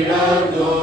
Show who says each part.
Speaker 1: esperando.